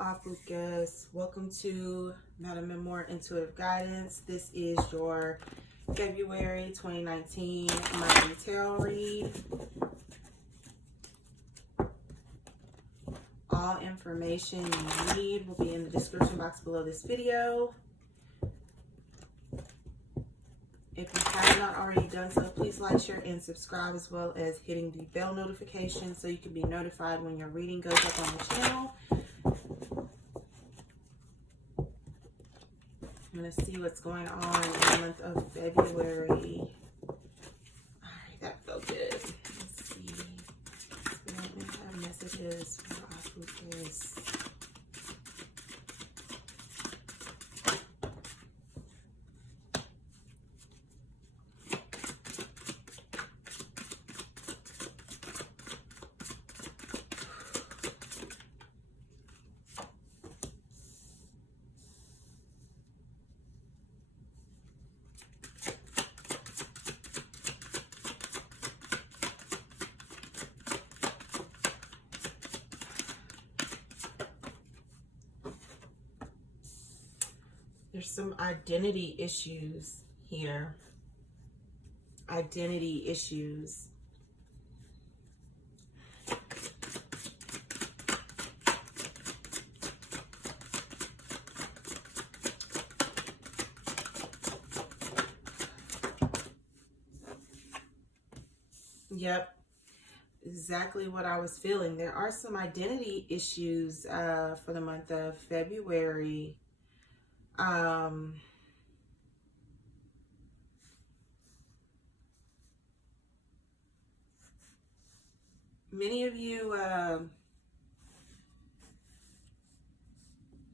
Ophiuchus. Welcome to MMemoir Intuitive Guidance. This is your February 2019 monthly tarot read. All information you need will be in the description box below this video. If you have not already done so, please like, share, and subscribe, as well as hitting the bell notification so you can be notified when your reading goes up on the channel. I'm going to see what's going on in the month of February. Alright, that felt good. Let's see. We have messages for Ophiuchus. There's some identity issues here. Identity issues. Yep. Exactly what I was feeling. There are some identity issues for the month of February. Many of you,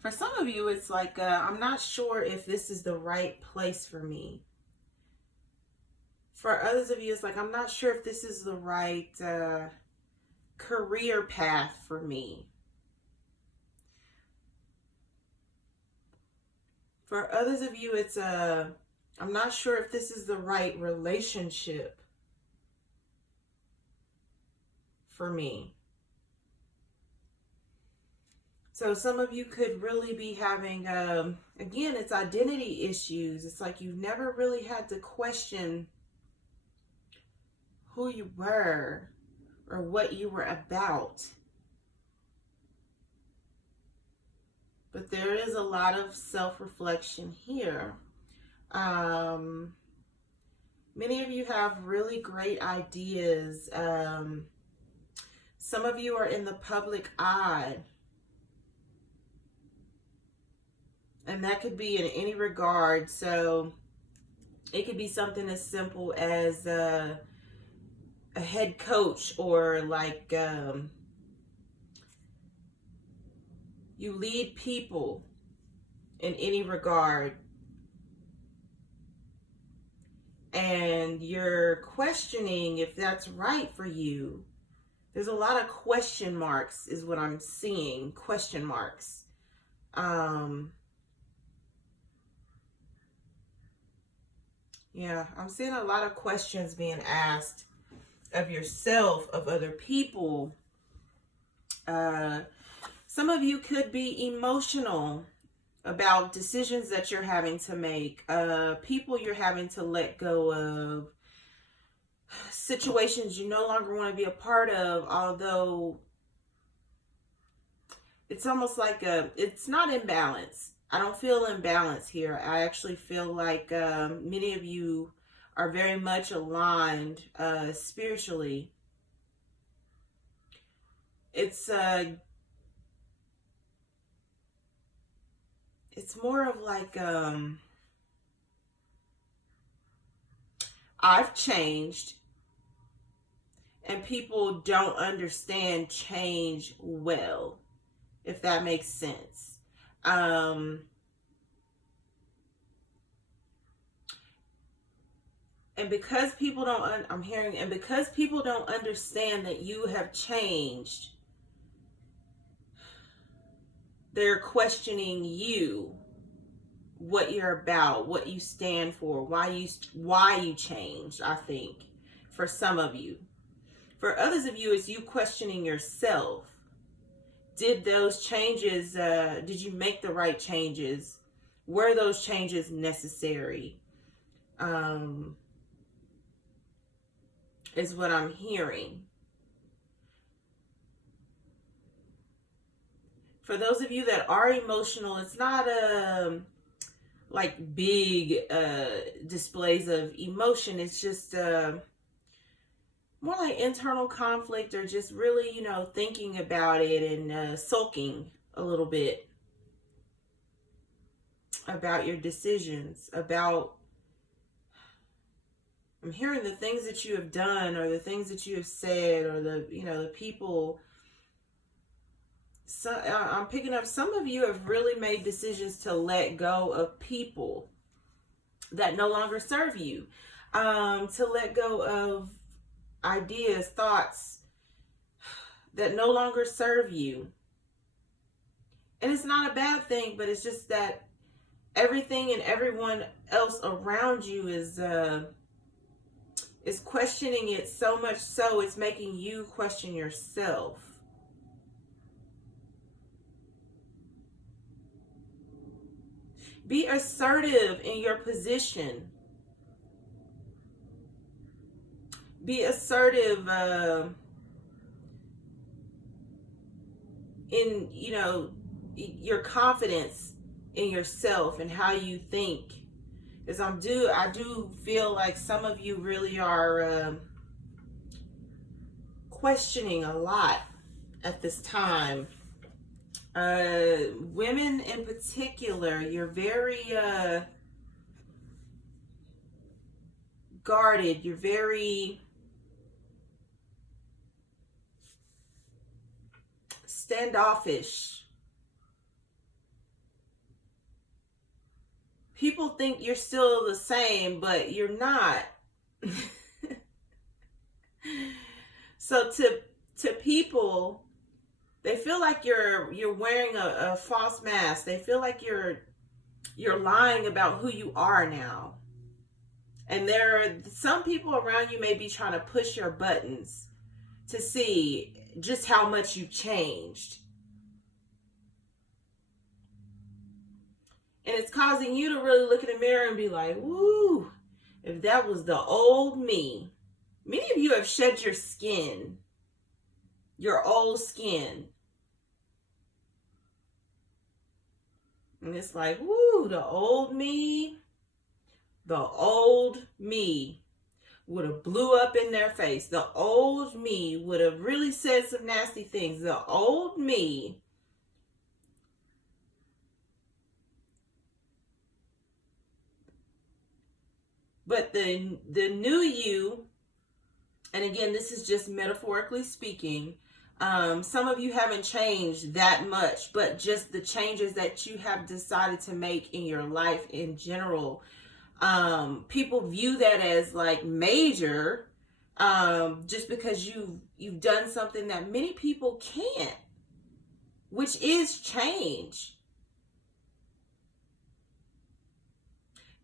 for some of you, it's like, I'm not sure if this is the right place for me. For others of you, it's like, I'm not sure if this is the right career path for me. For others of you, it's I'm not sure if this is the right relationship for me. So some of you could really be having, again, it's identity issues. It's like you've never really had to question who you were or what you were about. But there is a lot of self-reflection here. Many of you have really great ideas. Some of you are in the public eye. And that could be in any regard. So it could be something as simple as a head coach, or like you lead people in any regard, and you're questioning if that's right for you. There's a lot of question marks is what I'm seeing. Question marks. Yeah, I'm seeing a lot of questions being asked of yourself, of other people. Some of you could be emotional about decisions that you're having to make, people you're having to let go of, situations you no longer want to be a part of, although it's almost like it's not in balance. I don't feel imbalance here. I actually feel like many of you are very much aligned spiritually. It's more of like I've changed, and people don't understand change well, if that makes sense. And because people don't, and because people don't understand that you have changed, they're questioning you, what you're about, what you stand for, why you changed, I think, for some of you. For others of you, it's you questioning yourself. Did those changes, did you make the right changes? Were those changes necessary? Is what I'm hearing. For those of you that are emotional, it's not like big displays of emotion. It's just more like internal conflict, or just really, thinking about it and sulking a little bit about your decisions, about, I'm hearing the things that you have done, or the things that you have said, or the people. So I'm picking up, some of you have really made decisions to let go of people that no longer serve you, to let go of ideas, thoughts that no longer serve you. And it's not a bad thing, but it's just that everything and everyone else around you is questioning it, so much so it's making you question yourself. Be assertive in your position. Be assertive in, your confidence in yourself and how you think. Because I do feel like some of you really are questioning a lot at this time. Women in particular, you're very guarded. You're very standoffish. People think you're still the same, but you're not. So to people, they feel like you're wearing a false mask. They feel like you're lying about who you are now. And there are some people around you may be trying to push your buttons to see just how much you changed. And it's causing you to really look in the mirror and be like, woo, if that was the old me. Many of you have shed your skin, your old skin. And it's like, woo, the old me would have blew up in their face. The old me would have really said some nasty things. The old me. But the new you, and again, this is just metaphorically speaking, some of you haven't changed that much, but just the changes that you have decided to make in your life in general, people view that as like major, just because you've done something that many people can't, which is change.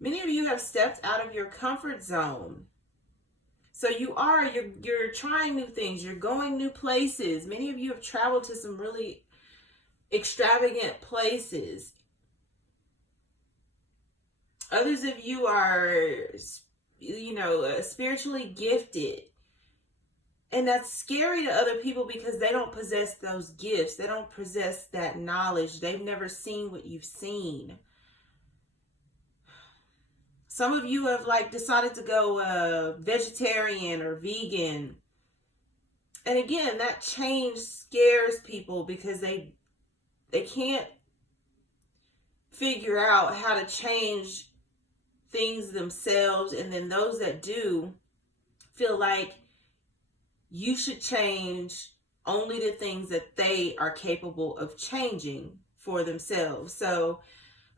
Many of you have stepped out of your comfort zone. So you're trying new things. You're going new places. Many of you have traveled to some really extravagant places. Others of you are, spiritually gifted. And that's scary to other people because they don't possess those gifts. They don't possess that knowledge. They've never seen what you've seen. Some of you have decided to go vegetarian or vegan. And again, that change scares people because they can't figure out how to change things themselves. And then those that do feel like you should change only the things that they are capable of changing for themselves. So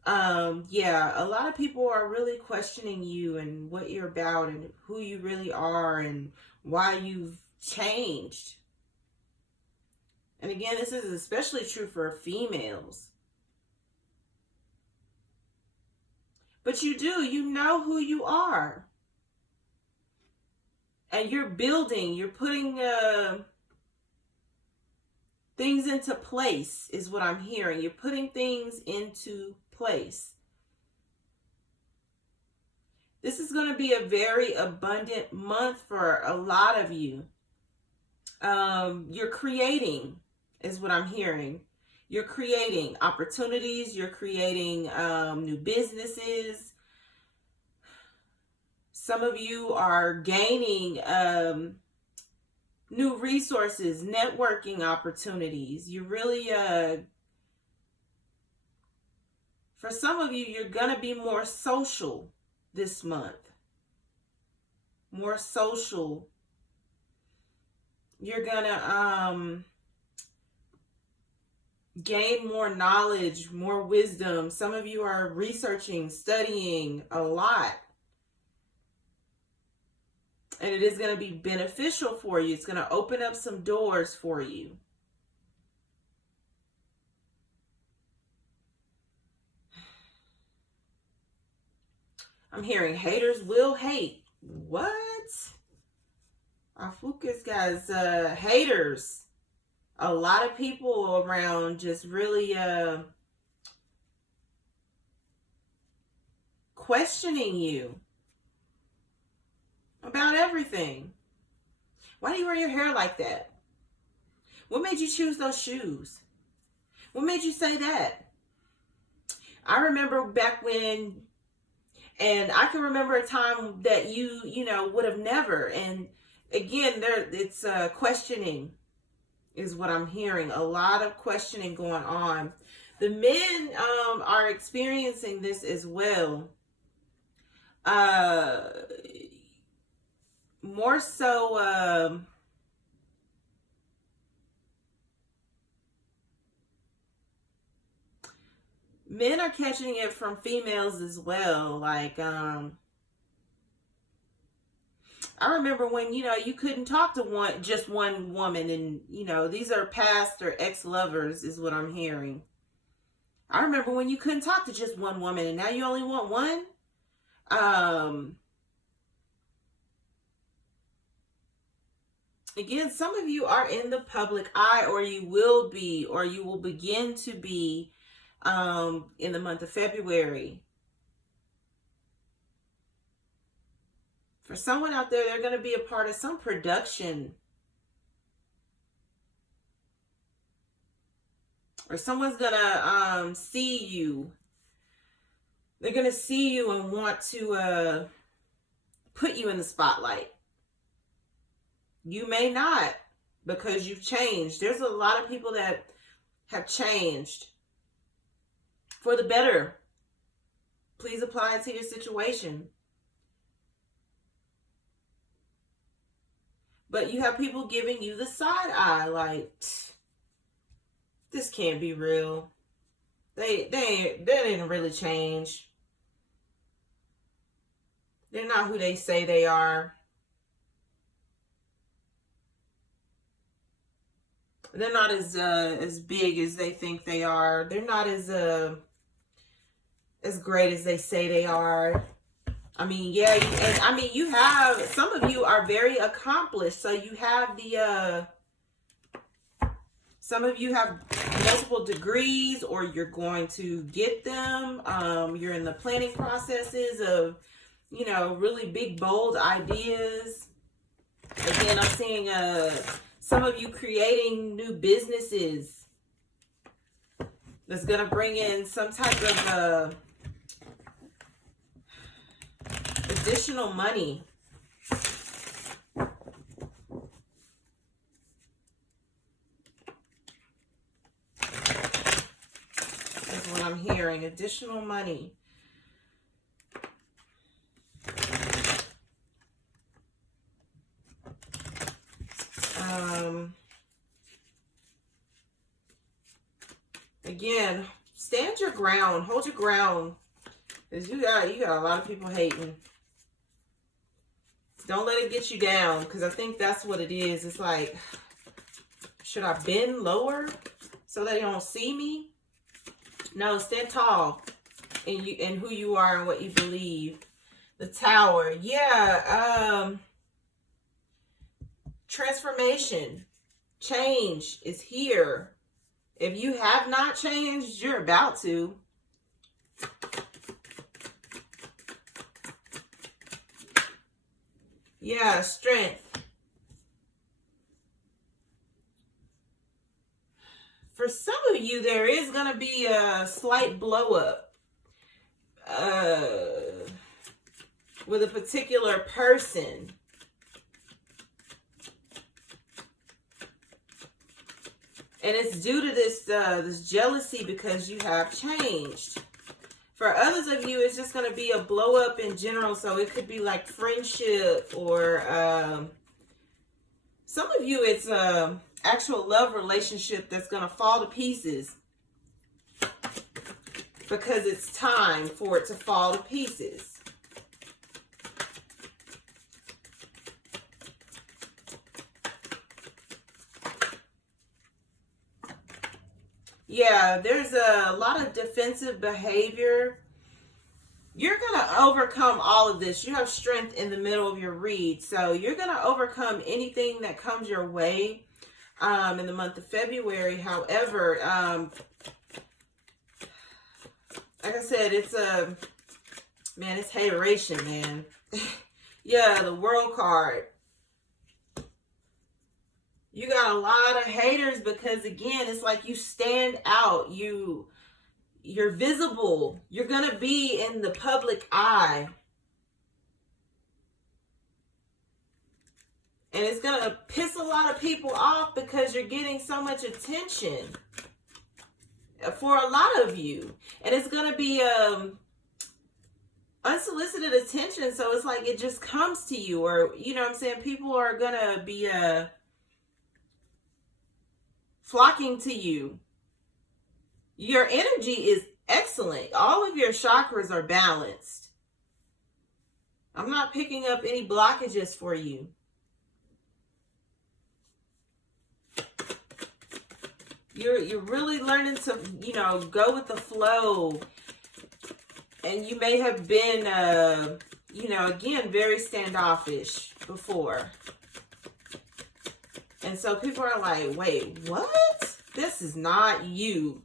a lot of people are really questioning you and what you're about and who you really are and why you've changed. And again, this is especially true for females. But you know who you are. And you're putting things into place is what I'm hearing. You're putting things into place. This is going to be a very abundant month for a lot of you. You're creating, is what I'm hearing. You're creating opportunities. You're creating new businesses. Some of you are gaining new resources, networking opportunities. You really, for some of you, you're going to be more social this month. More social. You're going to gain more knowledge, more wisdom. Some of you are researching, studying a lot. And it is going to be beneficial for you. It's going to open up some doors for you. I'm hearing haters will hate. What? Ophiuchus, guys, haters. A lot of people around just really questioning you about everything. Why do you wear your hair like that? What made you choose those shoes? What made you say that? I remember back when, and I can remember a time that you know, would have never. And again, it's questioning is what I'm hearing. A lot of questioning going on. The men are experiencing this as well. More so, men are catching it from females as well. Like, I remember when, you know, you couldn't talk to just one woman, and, you know, these are past or ex-lovers is what I'm hearing. I remember when you couldn't talk to just one woman, and now you only want one. Again, some of you are in the public eye, or you will be, or you will begin to be in the month of February. For someone out there, they're going to be a part of some production. Or someone's going to see you. They're going to see you and want to put you in the spotlight. You may not, because you've changed. There's a lot of people that have changed for the better. Please apply it to your situation. But you have people giving you the side eye, like, this can't be real. They didn't really change. They're not who they say they are. They're not as big as they think they are. They're not as great as they say they are. I mean, yeah, you have, some of you are very accomplished. So you have some of you have multiple degrees, or you're going to get them. You're in the planning processes of, you know, really big, bold ideas. Again, I'm seeing some of you creating new businesses that's going to bring in some type of additional money. That's what I'm hearing. Additional money. Again, stand your ground. Hold your ground. Because you got a lot of people hating. Don't let it get you down, because I think that's what it is. It's like, should I bend lower so they don't see me? No, stand tall in who you are and what you believe. The Tower. Yeah. Transformation. Change is here. If you have not changed, you're about to. Yeah, strength. For some of you, there is going to be a slight blow up with a particular person. And it's due to this jealousy because you have changed. For others of you, it's just going to be a blow up in general. So it could be like friendship, or some of you, it's actual love relationship that's going to fall to pieces because it's time for it to fall to pieces. Yeah, there's a lot of defensive behavior. You're going to overcome all of this. You have strength in the middle of your read. So you're going to overcome anything that comes your way in the month of February. However, like I said, it's it's hateration, man. Yeah, the World card. You got a lot of haters because, again, it's like you stand out. You're visible. You're going to be in the public eye. And it's going to piss a lot of people off because you're getting so much attention for a lot of you. And it's going to be unsolicited attention. So it's like it just comes to you. Or, you know what I'm saying? People are going to be flocking to you. Your energy is excellent. All of your chakras are balanced. I'm not picking up any blockages for you. You're really learning to, go with the flow. And you may have been, again, very standoffish before. And so people are like, wait, what? This is not you.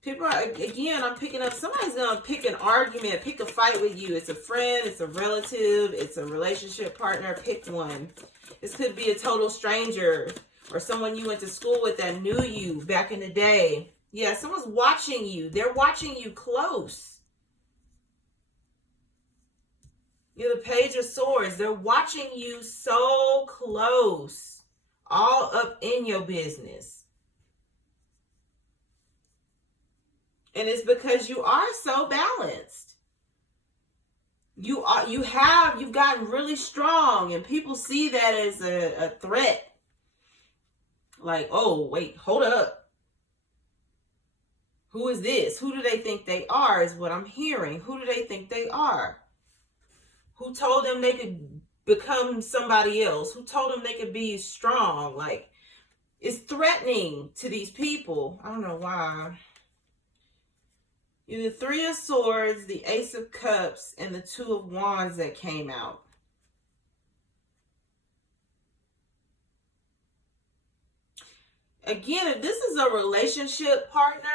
People are, again, I'm picking up, somebody's going to pick an argument, pick a fight with you. It's a friend, it's a relative, it's a relationship partner. Pick one. This could be a total stranger or someone you went to school with that knew you back in the day. Yeah, someone's watching you. They're watching you close. You're the Page of Swords. They're watching you so close. All up in your business. And it's because you are so balanced. You've gotten really strong, and people see that as a threat. Like, oh, wait, hold up. Who is this? Who do they think they are is what I'm hearing. Who do they think they are? Who told them they could become somebody else? Who told them they could be strong? Like, it's threatening to these people. I don't know why. You're the Three of Swords, the Ace of Cups, and the Two of Wands that came out. Again, if this is a relationship partner,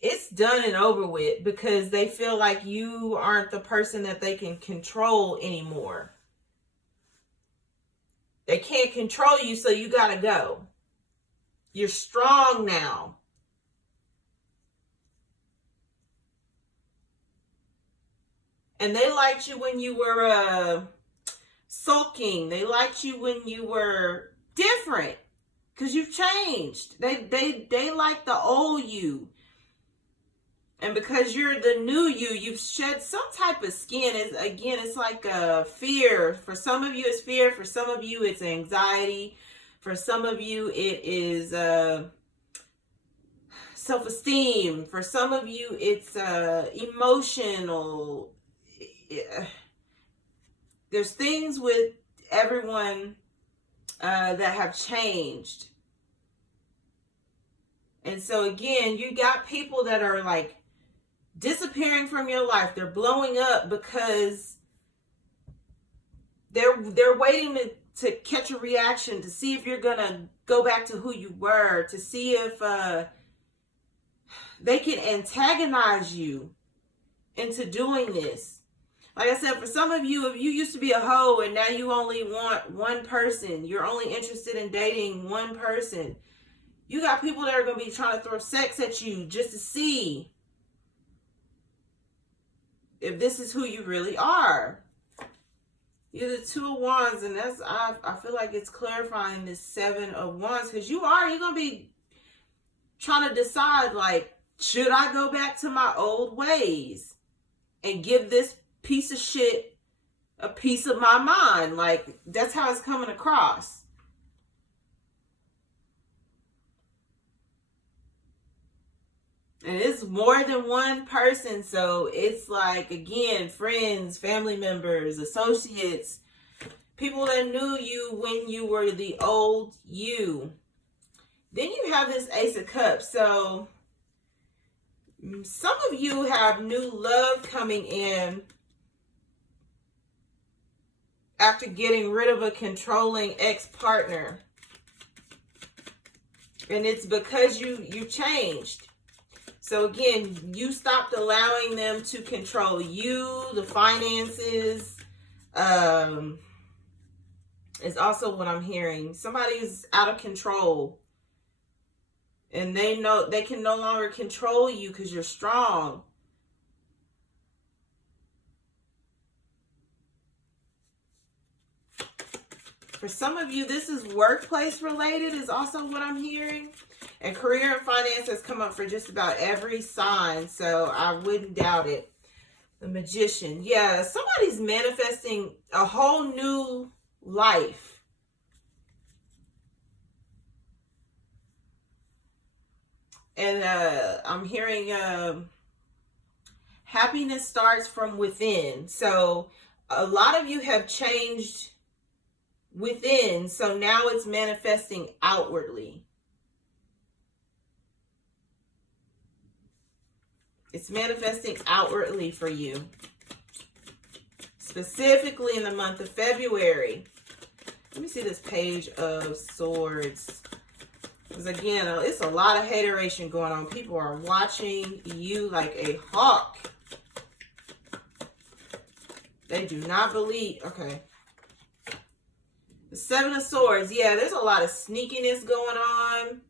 it's done and over with because they feel like you aren't the person that they can control anymore. They can't control you, so you got to go. You're strong now. And they liked you when you were sulking. They liked you when you were different because you've changed. They like the old you. And because you're the new you, you've shed some type of skin. It's like a fear. For some of you, it's fear. For some of you, it's anxiety. For some of you, it is self-esteem. For some of you, it's emotional. There's things with everyone that have changed. And so again, you got people that are like disappearing from your life. They're blowing up because they're waiting to catch a reaction, to see if you're going to go back to who you were, to see if they can antagonize you into doing this. Like I said, for some of you, if you used to be a hoe and now you only want one person, you're only interested in dating one person, you got people that are going to be trying to throw sex at you just to see if this is who you really are. You're the 2 of Wands, and that's, I feel like it's clarifying this 7 of Wands, because you're going to be trying to decide, like, should I go back to my old ways and give this piece of shit a piece of my mind? Like, that's how it's coming across. And it's more than one person, so it's like, again, friends, family members, associates, people that knew you when you were the old you. Then you have this Ace of Cups. So some of you have new love coming in after getting rid of a controlling ex-partner. And it's because you changed. So again, you stopped allowing them to control you, the finances. Is also what I'm hearing. Somebody's out of control. And they know they can no longer control you because you're strong. For some of you, this is workplace related is also what I'm hearing. And career and finance has come up for just about every sign, so I wouldn't doubt it. The Magician. Yeah, somebody's manifesting a whole new life. And I'm hearing happiness starts from within. So a lot of you have changed within, so now it's manifesting outwardly. It's manifesting outwardly for you. Specifically in the month of February. Let me see this Page of Swords. Because again, it's a lot of hateration going on. People are watching you like a hawk. They do not believe. Okay. The 7 of Swords. Yeah, there's a lot of sneakiness going on.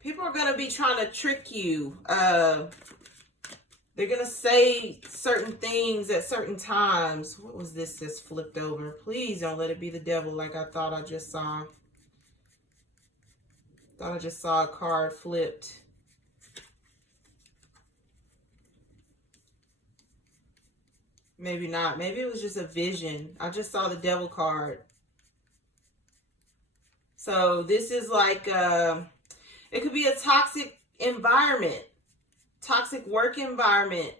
People are going to be trying to trick you. They're going to say certain things at certain times. What was this that's flipped over? Please don't let it be the devil like I thought I just saw. Thought I just saw a card flipped. Maybe not. Maybe it was just a vision. I just saw the devil card. So this is like... it could be a toxic environment, toxic work environment.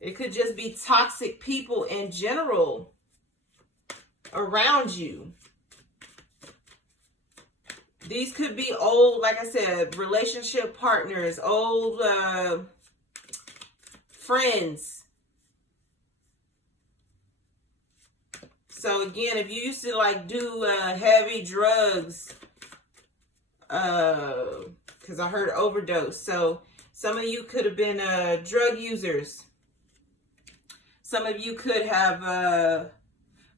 It could just be toxic people in general around you. These could be old, like I said, relationship partners, old friends. So again, if you used to like do heavy drugs, because I heard overdose. So some of you could have been drug users. Some of you could have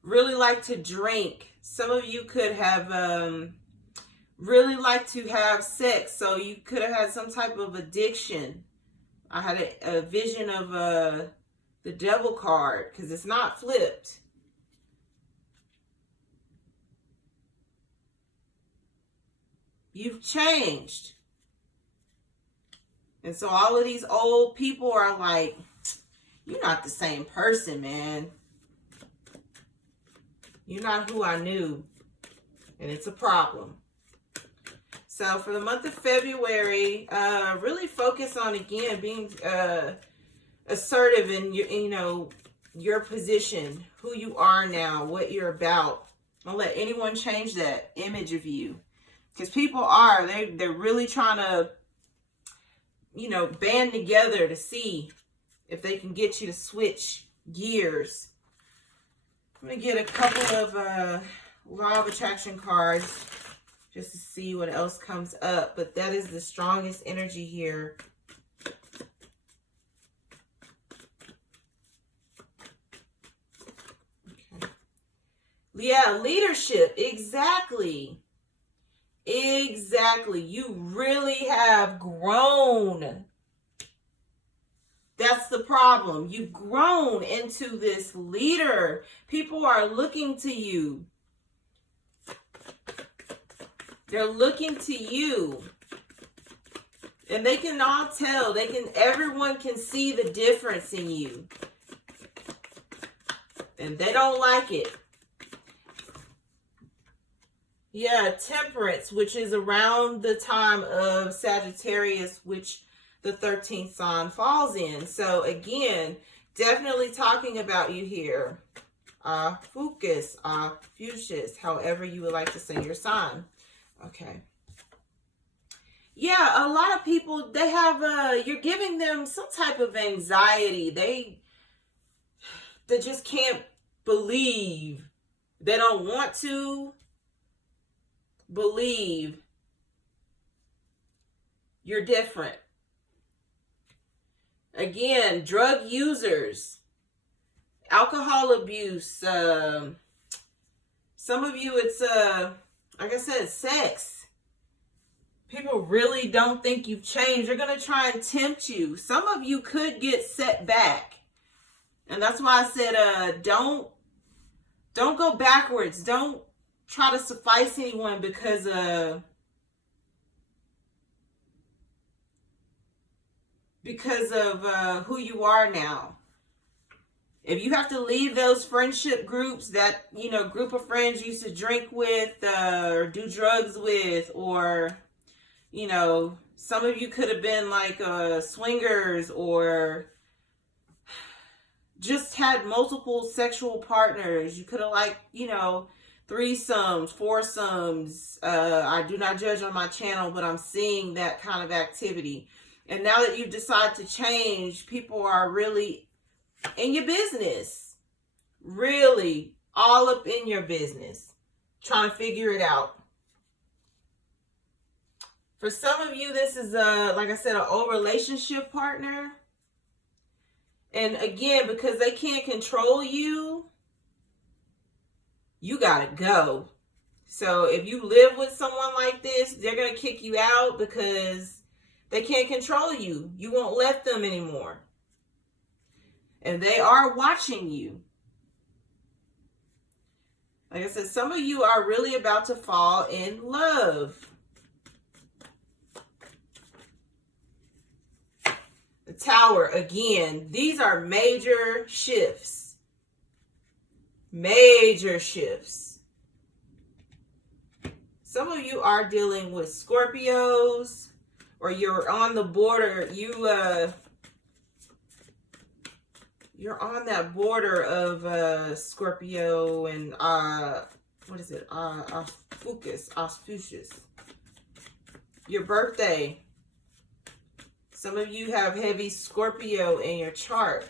really liked to drink. Some of you could have really liked to have sex. So you could have had some type of addiction. I had a vision of the devil card because it's not flipped. You've changed. And so all of these old people are like, you're not the same person, man. You're not who I knew. And it's a problem. So for the month of February, really focus on, again, being assertive in your position, who you are now, what you're about. Don't let anyone change that image of you. Because people are, they're really trying to you know, band together to see if they can get you to switch gears. I'm going to get a couple of Law of Attraction cards just to see what else comes up. But that is the strongest energy here. Okay. Yeah, leadership. Exactly. Exactly. You really have grown. That's the problem. You've grown into this leader. People are looking to you. They're looking to you. And they can all tell. Everyone can see the difference in you. And they don't like it. Yeah, Temperance, which is around the time of Sagittarius, which the 13th sign falls in. So again, definitely talking about you here. Ophiuchus, Ophiuchus, however you would like to say your sign. Okay. Yeah, a lot of people, they have, you're giving them some type of anxiety. They just can't believe. They don't want to believe you're different. Again, drug users, alcohol abuse, some of you it's like I said, sex. People really don't think you've changed. They're going to try and tempt you. Some of you could get set back. And that's why I said don't go backwards. Don't try to suffice anyone because of who you are now. If you have to leave those friendship groups, that, you know, group of friends you used to drink with or do drugs with, or, you know, some of you could have been like swingers or just had multiple sexual partners. You could have, like, you know, threesomes, foursomes. I do not judge on my channel, but I'm seeing that kind of activity. And now that you decide to change, people are really in your business. Really all up in your business. Trying to figure it out. For some of you, this is, like I said, an old relationship partner. And again, because they can't control you, you gotta go. So if you live with someone like this, they're going to kick you out because they can't control you. You won't let them anymore. And they are watching you. Like I said, some of you are really about to fall in love. The Tower, again, these are major shifts. Major shifts. Some of you are dealing with Scorpios, or you're on the border. You're on that border of Scorpio and what is it? Ophiuchus. Your birthday. Some of you have heavy Scorpio in your chart,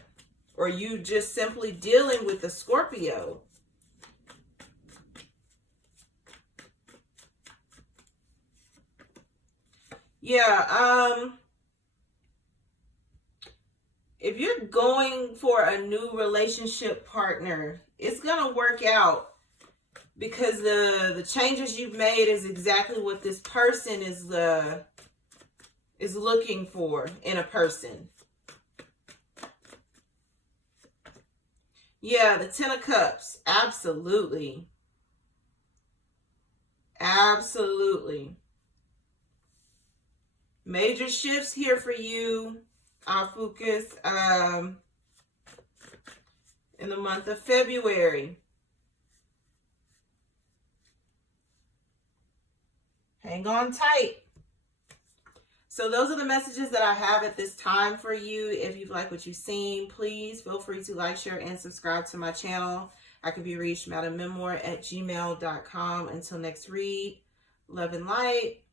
or you just simply dealing with the Scorpio. Yeah, if you're going for a new relationship partner, it's gonna work out because the changes you've made is exactly what this person is looking for in a person. Yeah, the Ten of Cups. Absolutely. Absolutely. Major shifts here for you, Ophiuchus, in the month of February. Hang on tight. So those are the messages that I have at this time for you. If you've liked what you've seen, please feel free to like, share, and subscribe to my channel. I can be reached madammemoir@gmail.com. Until next read, love and light.